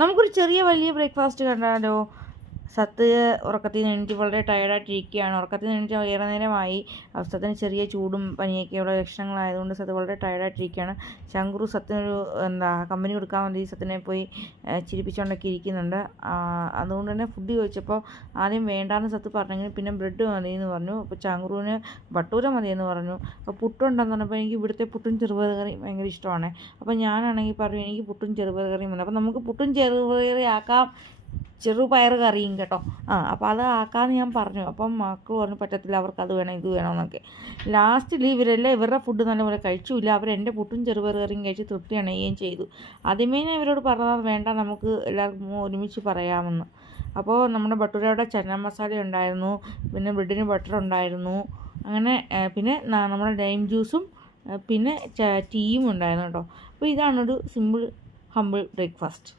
നമുക്കൊരു ചെറിയ വലിയ ബ്രേക്ക്ഫാസ്റ്റ് കണ്ടാലോ? സത്ത് ഉറക്കത്തിൽ നിന്ന് എണീറ്റ് വളരെ ടയർഡായിട്ടിരിക്കുകയാണ്. ഉറക്കത്തിൽ നിന്ന് എണീറ്റ് ഏറെ നേരമായി. സത്തിന് ചെറിയ ചൂടും പനിയൊക്കെയുള്ള ലക്ഷണങ്ങളായതുകൊണ്ട് സത്ത് വളരെ ടയർഡായിട്ടിരിക്കുകയാണ്. ശങ്കുറു സത്തിനൊരു കമ്പനി കൊടുക്കാൻ വേണ്ടി സത്തിനെ പോയി ചിരിപ്പിച്ചുകൊണ്ടൊക്കെ ഇരിക്കുന്നുണ്ട്. അതുകൊണ്ട് തന്നെ ഫുഡ് ചോദിച്ചപ്പോൾ ആദ്യം വേണ്ടാന്ന് സത്ത് പറഞ്ഞെങ്കിൽ പിന്നെ ബ്രെഡ് മതിയെന്ന് പറഞ്ഞു. അപ്പോൾ ചങ്കുറുവിന് ഭട്ടൂര മതിയെന്ന് പറഞ്ഞു. അപ്പോൾ പുട്ടുണ്ടെന്ന് പറഞ്ഞപ്പോൾ എനിക്ക് ഇവിടുത്തെ പുട്ടും ചെറുപയർ കറിയും ഭയങ്കര ഇഷ്ടമാണ്. അപ്പോൾ ഞാനാണെങ്കിൽ പറഞ്ഞു എനിക്ക് പുട്ടും ചെറുപയർ കറിയും വേണം. അപ്പോൾ നമുക്ക് പുട്ടും ചെറുപയർ ആക്കാം, ചെറുപയർ കറിയും കേട്ടോ. അപ്പോൾ അത് ആക്കാമെന്ന് ഞാൻ പറഞ്ഞു. അപ്പം മക്കൾ പറഞ്ഞു പറ്റത്തില്ല, അവർക്ക് അത് വേണം ഇത് വേണമെന്നൊക്കെ. ലാസ്റ്റിൽ ഇവരുടെ ഫുഡ് നല്ലപോലെ കഴിച്ചില്ല. അവരെൻ്റെ പുട്ടും ചെറുപയർ കറിയും കഴിച്ച് തൃപ്തി അണയുകയും ചെയ്തു. ആദ്യമേ ഞാൻ ഇവരോട് പറഞ്ഞത് വേണ്ട, നമുക്ക് എല്ലാവർക്കും ഒരുമിച്ച് പറയാമെന്ന്. അപ്പോൾ നമ്മുടെ ഭട്ടൂരയുടെ ചന മസാല ഉണ്ടായിരുന്നു, പിന്നെ ബ്രെഡിന് ബട്ടർ ഉണ്ടായിരുന്നു, അങ്ങനെ പിന്നെ നമ്മുടെ ലൈം ജ്യൂസും പിന്നെ ടീയും ഉണ്ടായിരുന്നു കേട്ടോ. അപ്പോൾ ഇതാണൊരു സിമ്പിൾ ഹമ്പിൾ ബ്രേക്ക്ഫാസ്റ്റ്.